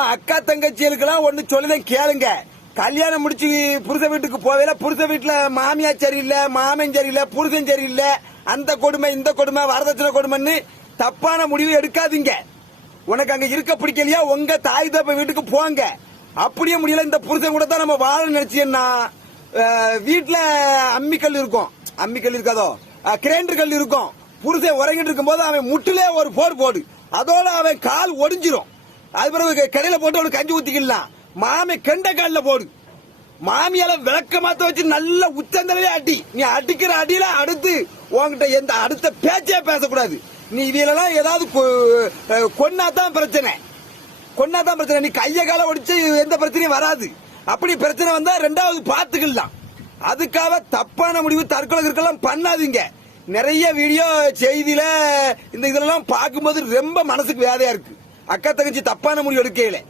அக்கா தங்கச்சிகளுக்கெல்லாம் ஒண்ணு சொல்லுதேன் கேளுங்க. கல்யாணம் முடிச்சு புருஷ வீட்டுக்கு போவேல, புருஷ வீட்டுல மாமியார் சரியில்லை, மாமன் சரியில்லை, புருஷன் சரியில்லை, அந்த கொடுமை இந்த கொடுமை வரதட்சணை கொடுமைன்னு தப்பான முடிவு எடுக்காதீங்க. உனக்கு அங்க இருக்க பிடிக்கலையா உங்க தாய் தப்ப வீட்டுக்கு போங்க. அப்படியே முடியல இந்த புருஷன் கூட தான் நம்ம வாழ நினைச்சீங்கன்னா வீட்டுல அம்மிக்கல் இருக்கும், அம்மிக்கல் இருக்காதோ கிரைண்டர் கல் இருக்கும். புருஷன் உறங்கிட்டு இருக்கும் போது அவன் முட்டிலே ஒரு போடு அதோட அவன் கால் ஒடிஞ்சிரும். அது பிறகு கடையில போட்டு அவனுக்கு கஞ்சி ஊத்திக்கலாம். மாமி கெண்ட காலில போடு. மாமியால விளக்க மாத்த வச்சு நல்ல உச்சந்தலையே அடி. நீ அடிக்கிற அடியில அடுத்து உன்கிட்ட எந்த அடுத்த பேச்சே பேசக்கூடாது. நீ இதிலெல்லாம் ஏதாவது கொன்னாதான் பிரச்சனை, கொன்னாதான் பிரச்சனை. நீ கைய கால ஒடிச்சு எந்த பிரச்சனையும் வராது. அப்படி பிரச்சனை வந்தா ரெண்டாவது பாத்துக்கலாம். அதுக்காக தப்பான முடிவு தற்கொலை இருக்கலாம் பண்ணாதீங்க. நிறைய வீடியோ செய்தியில இந்த இதெல்லாம் பார்க்கும்போது ரொம்ப மனசுக்கு வேதையா இருக்கு. அக்கா தங்கச்சி தப்பான முடிவு எடுக்கல.